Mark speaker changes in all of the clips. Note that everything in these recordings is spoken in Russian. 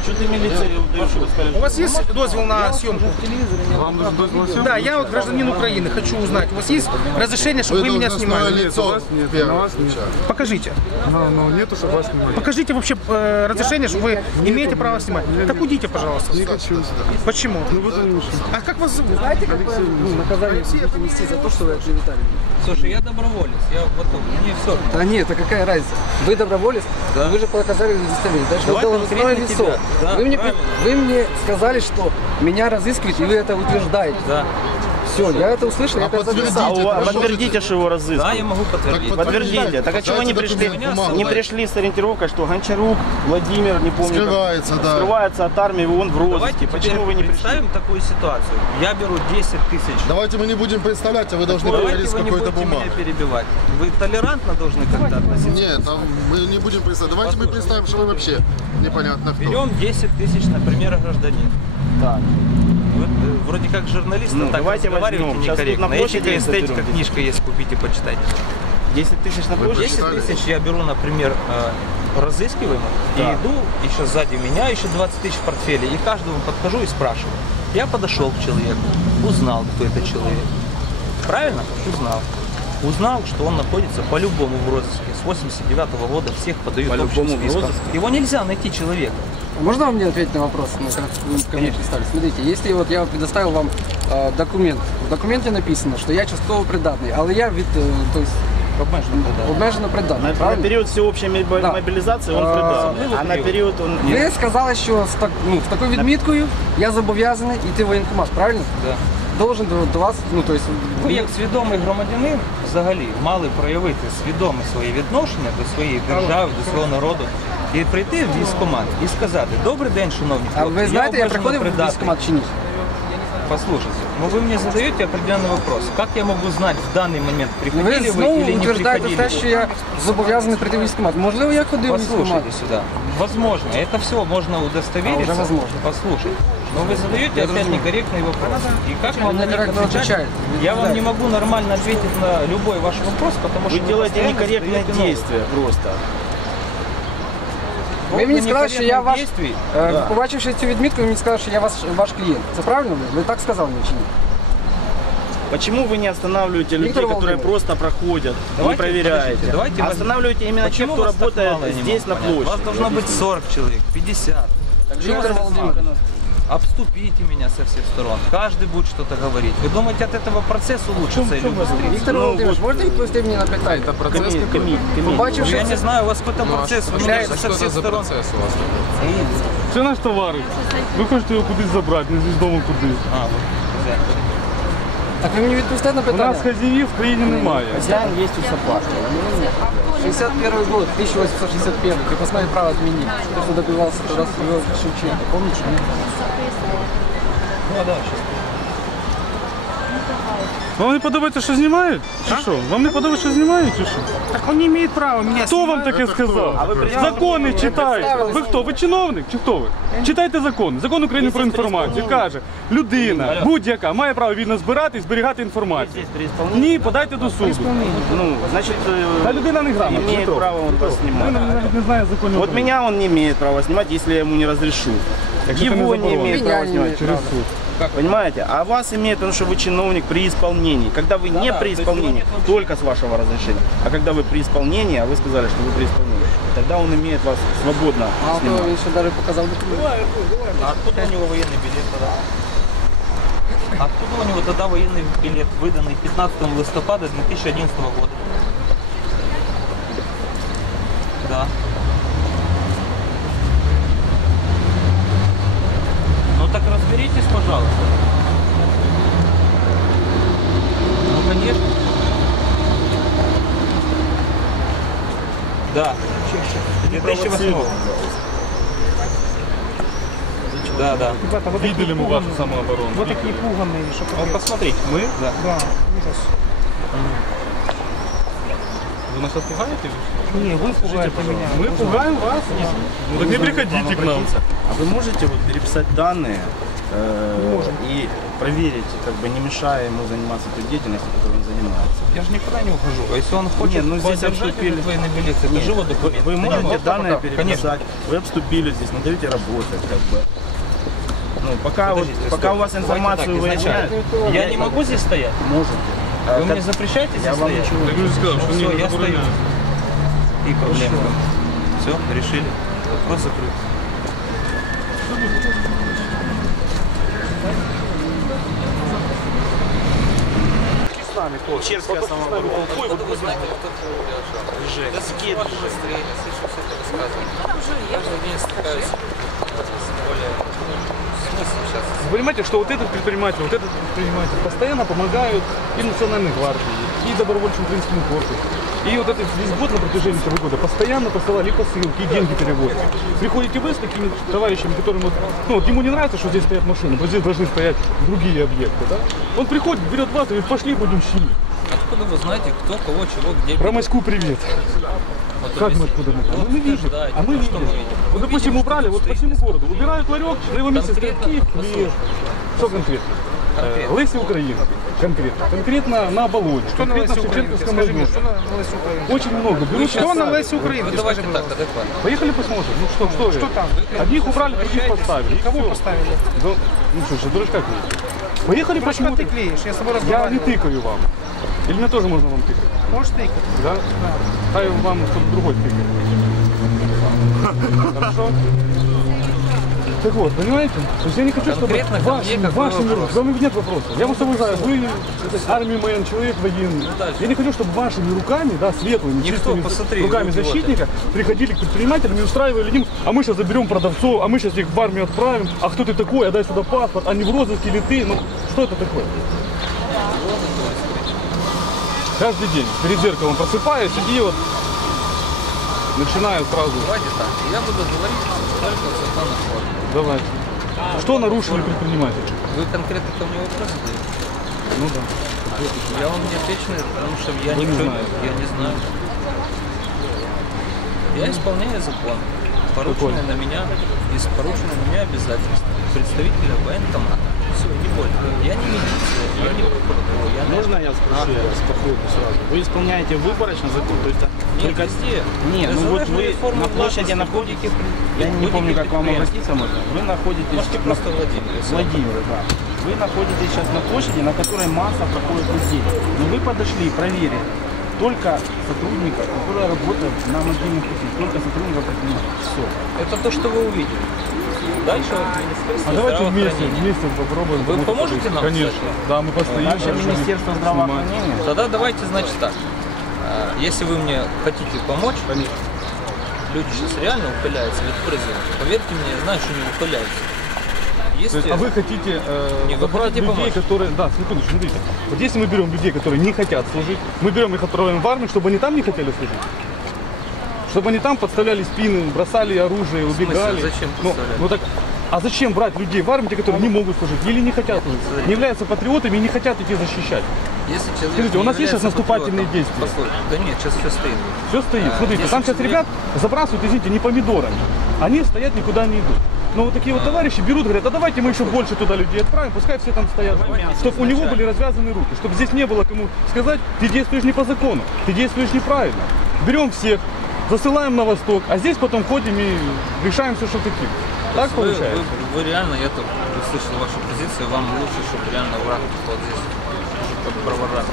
Speaker 1: Что ты милиции даешь распоряжение?
Speaker 2: У вас есть дозвол на съемку?
Speaker 3: Вам нужен дозвол на съемку?
Speaker 2: Да, я вот гражданин Украины, хочу узнать. У вас есть разрешение, чтобы вы меня снимали?
Speaker 3: Лицо. Нет, на вас нет.
Speaker 2: Покажите.
Speaker 3: Но нету, чтобы вас снимали.
Speaker 2: Покажите вообще разрешение, что вы имеете право снимать. Так уйдите, пожалуйста.
Speaker 3: Не хочу.
Speaker 2: Почему?
Speaker 3: Ну потому что.
Speaker 2: А как вас зовут?
Speaker 4: Знаете, какое наказание будете нести за то, что вы оклеветали?
Speaker 5: Слушай, я доброволец, я готов, мне все.
Speaker 4: Да нет, а какая разница? Вы доброволец,
Speaker 5: Да.
Speaker 4: вы же показали удостоверение. Даже
Speaker 5: Давай
Speaker 4: должностное
Speaker 5: конкретно
Speaker 4: лицо.
Speaker 5: тебя. Да,
Speaker 4: Вы мне сказали, что меня разыскивают, и вы это утверждаете.
Speaker 5: Да.
Speaker 4: Все, я это услышал, я это записал.
Speaker 1: Подтвердите, что его
Speaker 5: Да,
Speaker 1: разыскивают.
Speaker 5: я могу подтвердить.
Speaker 1: Подтвердите. Так а чего вы не пришли? Не пришли с ориентировкой, что Гончарук, Владимир, не помню.
Speaker 3: Скрывается, да.
Speaker 1: Скрывается от армии, он в розыске.
Speaker 5: Давайте
Speaker 1: Почему вы не пришли?
Speaker 5: представим такую ситуацию. Я беру 10 тысяч.
Speaker 3: Давайте мы не будем представлять, а вы должны
Speaker 5: Давайте
Speaker 3: поговорить с
Speaker 5: вы не
Speaker 3: какой-то
Speaker 5: будете
Speaker 3: бумагой.
Speaker 5: меня перебивать. Вы толерантно должны как-то относиться.
Speaker 3: Нет, там мы не будем представлять. Давайте мы представим, что вы вообще непонятно кто.
Speaker 5: Берем 10 тысяч, например, гражданин.
Speaker 1: Так.
Speaker 5: Вы вроде как журналисты,
Speaker 1: Ну,
Speaker 5: так
Speaker 1: давайте
Speaker 5: разговариваете
Speaker 1: возьмем. Сейчас тут
Speaker 5: некорректно.
Speaker 1: на
Speaker 5: Есть
Speaker 1: площади
Speaker 5: такая эстетика,
Speaker 1: заберем.
Speaker 5: книжка есть, купите, почитайте.
Speaker 1: 10 тысяч на площадь?
Speaker 5: 10 тысяч я беру, например, разыскиваемых, и
Speaker 1: Да.
Speaker 5: иду, еще сзади меня, еще 20 тысяч в портфеле, и каждому подхожу и спрашиваю. Я подошел к человеку, узнал, кто это человек. Правильно? Узнал. Узнал, что он находится по-любому в розыске. С 89-го года всех подают
Speaker 1: По-любому
Speaker 5: общим
Speaker 1: в
Speaker 5: списком.
Speaker 1: розыске?
Speaker 5: Его нельзя найти человека.
Speaker 4: Можно вам мне ответить на вопрос, как вы ко мне представили? Смотрите, если вот я предоставил вам документ, в документе написано, что я частково придатний, але я від, то есть, обмежено придатний,
Speaker 1: На
Speaker 4: правильно?
Speaker 1: период всеобщей
Speaker 4: Да.
Speaker 1: мобилизации он придатный, а на период он
Speaker 4: Ви
Speaker 1: нет.
Speaker 4: сказали, що з такою відміткою я зобов'язаний йти в воєнкомат, правильно?
Speaker 5: Да.
Speaker 4: Должен до вас, то есть,
Speaker 5: Ви як свідомий громадянин взагалі мали проявити свідоме своє відношення до своєї держави, до свого народу і прийти в військкомат і сказати: добрий день, шановні
Speaker 4: а
Speaker 5: хлопці,
Speaker 4: ви знаєте, я
Speaker 5: обмежено
Speaker 4: приходив в
Speaker 5: придатний».
Speaker 4: військкомат чи ні?
Speaker 5: Послушайте, ну вы мне задаете определенный вопрос. Как я могу знать в данный момент, приходили
Speaker 4: Ви
Speaker 5: вы
Speaker 4: знову
Speaker 5: или не
Speaker 4: утверждаєте
Speaker 5: приходили?
Speaker 4: те, що я зобов'язаний прийти в військкомат. Можливо, я ходив в військкомат.
Speaker 5: Послушайте сюда. Возможно, это все можно удостовериться.
Speaker 4: уже возможно.
Speaker 5: Послушайте. Но вы задаете опять некорректный вопрос. И как вам на них
Speaker 4: некорректно
Speaker 5: отвечать?
Speaker 4: отвечает.
Speaker 5: Я вам не могу нормально ответить на любой ваш вопрос, потому что
Speaker 1: Вы делаете
Speaker 5: постоянно
Speaker 1: некорректное
Speaker 5: задаете новые.
Speaker 1: действие просто.
Speaker 4: Ви мені сказали, що я ваш,
Speaker 5: Действий.
Speaker 4: побачивши цю відмітку, ви мені сказали, що я ваш клієнт. Це правильно? Ви так сказали мені чи ні?
Speaker 1: Почему вы не останавливаете людей,
Speaker 4: Виктор
Speaker 1: которые
Speaker 4: Володимирович,
Speaker 1: просто проходят,
Speaker 5: Давайте,
Speaker 1: не проверяете?
Speaker 5: подождите, давайте
Speaker 1: А
Speaker 5: возьмем.
Speaker 1: останавливаете именно тех,
Speaker 5: Почему
Speaker 1: кто
Speaker 5: вас так
Speaker 1: работает
Speaker 5: мало, я не
Speaker 1: здесь
Speaker 5: могу
Speaker 1: на
Speaker 5: понять?
Speaker 1: площади.
Speaker 5: Вас должно быть 40 человек, 50.
Speaker 4: Виктор Володимирович,
Speaker 5: Обступите меня со всех сторон. Каждый будет что-то говорить. Вы думаете, от этого процесс улучшится или быстрее?
Speaker 4: Віктор Володимирович, можете відповісти мені на питання? Побачивши
Speaker 5: Ну, я не
Speaker 4: це,
Speaker 5: знаю, у вас какой-то процесс улучшится со всех сторон.
Speaker 3: Це наш товариш. Ви хочете його кудись забрати, незвідомо куди.
Speaker 5: А, вот, хозяин.
Speaker 4: так ви мені відповісте на
Speaker 3: У
Speaker 4: питання?
Speaker 3: нас хазяїв в країні немає.
Speaker 1: Хозяин есть у собаки.
Speaker 4: 61 год, 1861, крепостное право отменить. Кто что добивался тогда своего Шевченко, помните? Нет?
Speaker 5: Ну, да, сейчас.
Speaker 3: Вам не подобається, що знімають? Чи що? Вам не подобається, що знімають, чи що?
Speaker 2: Так он не имеет права меня
Speaker 3: Хто вам
Speaker 2: снимать.
Speaker 3: таке сказав? Закони читайте. Ви хто? Ви чиновник чи хто ви? Читайте закон. Закон України про інформацію. Каже, людина будь-яка має право вільно збирати і зберігати інформацію.
Speaker 1: Здесь при исполнении.
Speaker 3: Ні, подайте до суду.
Speaker 1: Ну, значит,
Speaker 3: Та людина не грамотна.
Speaker 1: имеет
Speaker 3: Хто?
Speaker 1: право он вас
Speaker 3: Людина
Speaker 1: снимать.
Speaker 3: навіть не знає законів.
Speaker 1: Вот
Speaker 3: України.
Speaker 1: меня он не имеет права снимать, если я ему не разрешу.
Speaker 3: Якщо це
Speaker 1: Его не
Speaker 3: заборонено.
Speaker 1: имеет
Speaker 4: Меня
Speaker 1: права
Speaker 4: не
Speaker 1: снимать.
Speaker 4: имеет
Speaker 3: Через суд.
Speaker 1: Понимаете? А вас имеет, потому что вы чиновник при исполнении. Когда вы не
Speaker 5: Да,
Speaker 1: при
Speaker 5: то есть
Speaker 1: исполнении,
Speaker 5: его нет вообще.
Speaker 1: только с вашего разрешения. А когда вы при исполнении, а вы сказали, что вы при исполнении, тогда он имеет вас свободно
Speaker 4: Мало того,
Speaker 1: снимать.
Speaker 4: він ще навіть показав документи.
Speaker 5: А откуда у него военный билет тогда? А откуда у него тогда военный билет, выданный 15 листопада 2011 года? Да. Ну так разберитесь, пожалуйста. Ну, конечно. Да. 2008. Да, да.
Speaker 2: Ребята, вот
Speaker 3: Видели
Speaker 2: такие
Speaker 3: мы вашу
Speaker 2: пуганые.
Speaker 3: самооборону?
Speaker 2: Вот такие пуганые, что
Speaker 5: Вот посмотрите.
Speaker 3: Ми?
Speaker 5: Да.
Speaker 2: Да, ужас.
Speaker 3: Ви нас зараз пугаєте?
Speaker 2: Не, вы пугаете меня.
Speaker 3: Ми пугаємо вас? Ну так не приходите к нам.
Speaker 1: А вы можете вот переписать данные и проверить, как бы не мешая ему заниматься той деятельностью, которой он занимается.
Speaker 5: Я же никуда не ухожу. А если он хочет
Speaker 1: Нет, ну здесь
Speaker 5: поддержать
Speaker 1: обступили.
Speaker 5: этот военный билет, это живой документ.
Speaker 1: Вы можете данные
Speaker 5: Конечно.
Speaker 1: переписать, вы обступили здесь, не даете работать, как бы. Ну, пока,
Speaker 5: Подождите,
Speaker 1: пока
Speaker 5: стоп.
Speaker 1: у вас
Speaker 5: Давайте
Speaker 1: информацию
Speaker 5: так,
Speaker 1: выясняют,
Speaker 5: изначально. Я не могу здесь стоять?
Speaker 1: можете.
Speaker 5: Вы мне запрещаете здесь
Speaker 1: Я вам
Speaker 5: стоять?
Speaker 1: ничего
Speaker 3: Так вы же сказали, что
Speaker 5: Все,
Speaker 3: не
Speaker 5: я стою.
Speaker 3: забороняют.
Speaker 5: И проблемы. Все, решили. Вопрос закрыт.
Speaker 1: Черская самооборона.
Speaker 5: Откуда вы знаете, кто Жек? Да скид быстрее, я слышу все это рассказывать. Я же не стыкаюсь с более смысл сейчас.
Speaker 3: Вы понимаете, что вот этот предприниматель постоянно помогают и Национальной гвардии, и добровольчему украинскому корпусу. И вот этот весь год на протяжении этого года постоянно посылали посылки, и деньги переводят. Приходите вы с такими товарищами, которым ну, вот ему не нравится, что здесь стоят машины, вот здесь должны стоять другие объекты. Да? Он приходит, берет вас и говорит, пошли будем щемить.
Speaker 5: Откуда вы знаете, кто, кого, чего, где?
Speaker 3: Про Москву привет.
Speaker 5: Вот
Speaker 3: Как мы
Speaker 5: объясните.
Speaker 3: откуда мы знаем?
Speaker 5: Вот
Speaker 3: Мы видим.
Speaker 5: утверждаете.
Speaker 3: А мы
Speaker 5: Ну, что
Speaker 3: видим.
Speaker 5: мы видим?
Speaker 3: Вот,
Speaker 5: Мы
Speaker 3: допустим,
Speaker 5: видим,
Speaker 3: убрали
Speaker 5: что
Speaker 3: вот по
Speaker 5: стоит
Speaker 3: всему городу. Убирают ларек, на его месте стоят
Speaker 5: Конкретно?
Speaker 3: хлеб. Что конкретно?
Speaker 5: Конкретно.
Speaker 3: Лысый Украина. Конкретно. Конкретно на Оболоне.
Speaker 2: Что на
Speaker 3: Конкретно в
Speaker 2: Лесе Украинке?
Speaker 3: Шевченковском
Speaker 2: Скажи мне,
Speaker 3: районе.
Speaker 2: что на Лесе Украинке?
Speaker 3: Очень много. Берут
Speaker 2: Что на
Speaker 3: поставили.
Speaker 2: Лесе Украинке?
Speaker 5: Вы давайте
Speaker 2: Скажи,
Speaker 5: так,
Speaker 2: пожалуйста.
Speaker 5: адекватно.
Speaker 3: Поехали посмотрим. Ну что
Speaker 2: Что там?
Speaker 3: Одних убрали, других поставили. И
Speaker 2: Кого
Speaker 3: всё.
Speaker 2: поставили?
Speaker 3: Да, ну что ж, дурачка клеить. Поехали
Speaker 2: Дурачка ты
Speaker 3: посмотрим.
Speaker 2: клеишь, я с тобой
Speaker 3: Я не
Speaker 2: разговаривал.
Speaker 3: тыкаю вам. Или мне тоже можно вам тыкать?
Speaker 2: Можешь тыкать?
Speaker 3: Да? Дай вам кто-то другой тыкает. Хорошо? Так вот, понимаете? То есть я не хочу, чтобы
Speaker 5: Конкретно ко мне какой
Speaker 3: вашими
Speaker 5: вопрос?
Speaker 3: руками, нет вопросов. Я вас уважаю, вы армия человек военный.
Speaker 5: дальше.
Speaker 3: Я не хочу, чтобы вашими руками, да, светлыми,
Speaker 5: Никто,
Speaker 3: чистыми
Speaker 5: посмотри,
Speaker 3: руками
Speaker 5: люди, вот
Speaker 3: защитника приходили к предпринимателям и устраивали им, а мы сейчас заберем продавцов, а мы сейчас их в армию отправим, а кто ты такой, а дай сюда паспорт, а не в розыске или ты, ну что это такое? Каждый день перед зеркалом просыпаюсь и вот начинаю сразу.
Speaker 5: Давайте так, я буду говорить только в законных формах.
Speaker 3: Давайте. Что нарушили предприниматели?
Speaker 5: Вы конкретно ко мне вопрос задаете?
Speaker 3: Ну да.
Speaker 5: Я вам не отвечу на это, потому что я
Speaker 3: Вы не
Speaker 5: ничего
Speaker 3: знаете.
Speaker 5: я не знаю. Я исполняю закон, порученный на меня, порученный на меня обязательства представителя военкомата. Все, не более. Я не милиция, я не прокуратура, я не...
Speaker 1: Можно я спрошу вас по ходу сразу? Вы исполняете выборочно закон? То есть
Speaker 5: Нет,
Speaker 1: только...
Speaker 5: везде.
Speaker 1: Нет, ну вот
Speaker 5: Незалежная
Speaker 1: вы
Speaker 5: реформа
Speaker 1: на площади
Speaker 5: власти,
Speaker 1: находитесь,
Speaker 5: будете
Speaker 1: я не
Speaker 5: будете
Speaker 1: помню, как вам
Speaker 5: предпринимать.
Speaker 1: обратиться можно. Вы находитесь...
Speaker 5: Можете просто Владимир.
Speaker 1: Владимир, да. Вы находитесь сейчас на площади, на которой масса проходит людей. Но вы подошли, проверили только сотрудников, которые работают на мобильных путях, только сотрудников предпринимателей. Все.
Speaker 5: Это то, что вы увидели. Дальше вот Министерство
Speaker 3: А давайте
Speaker 5: здравоохранения.
Speaker 3: вместе попробуем.
Speaker 5: Вы поможете нам,
Speaker 3: Конечно.
Speaker 5: кстати?
Speaker 3: Да, мы постоим.
Speaker 1: Наше Министерство здравоохранения.
Speaker 5: Тогда давайте, значит, так. Если вы мне хотите помочь, люди сейчас реально ухиляются от призыва. Поверьте мне, я знаю, что не ухиляются. Есть,
Speaker 3: То есть, а вы хотите
Speaker 5: Не, вы
Speaker 3: забрать
Speaker 5: хотите
Speaker 3: людей,
Speaker 5: помочь?
Speaker 3: которые... Да, секундочку, смотрите. Вот если мы берем людей, которые не хотят служить, мы берем их, отправляем в армию, чтобы они там не хотели служить. Чтобы они там подставляли спины, бросали оружие, убегали.
Speaker 5: Зачем
Speaker 3: Ну,
Speaker 5: подставлять?
Speaker 3: ну так, а зачем брать людей в армию, те, которые не могут служить или не хотят служить, не являются патриотами и не хотят идти защищать?
Speaker 5: Если человек
Speaker 3: Скажите, у
Speaker 5: не
Speaker 3: нас есть сейчас
Speaker 5: является
Speaker 3: наступательные
Speaker 5: патриотом,
Speaker 3: действия?
Speaker 5: послушайте, да нет, сейчас все стоит.
Speaker 3: Все стоит. Смотрите,
Speaker 5: если
Speaker 3: там сейчас
Speaker 5: человек-
Speaker 3: ребят забрасывают, извините, не помидорами. Они стоят, никуда не идут. Но вот такие вот товарищи берут, говорят, а давайте мы еще больше туда людей отправим, пускай все там стоят, чтобы у него были развязаны руки, чтобы здесь не было кому сказать, ты действуешь не по закону, ты действуешь неправильно. Берем всех, засылаем на восток, а здесь потом ходим и решаем все, что хотим. Так
Speaker 5: Вы
Speaker 3: получается?
Speaker 5: реально, я только услышал вашу позицию, вам лучше, чтобы реально враг вот здесь уже проворачивался.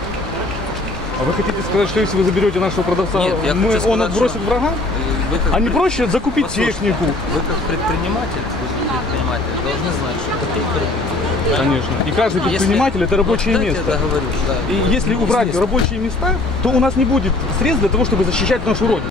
Speaker 3: А вы хотите сказать, что если вы заберете нашего продавца,
Speaker 5: Нет, я хочу
Speaker 3: он
Speaker 5: сказать,
Speaker 3: отбросит
Speaker 5: что-
Speaker 3: врага?
Speaker 5: Вы как
Speaker 3: А не
Speaker 5: пред-
Speaker 3: проще закупить
Speaker 5: Послушайте,
Speaker 3: технику?
Speaker 5: Вы как предприниматель должны знать, что такие торги.
Speaker 3: Конечно. И каждый предприниматель это рабочее
Speaker 5: вот дайте
Speaker 3: место.
Speaker 5: Я договорюсь, да.
Speaker 3: И если убрать рабочие места, то у нас не будет средств для того, чтобы защищать нашу родину.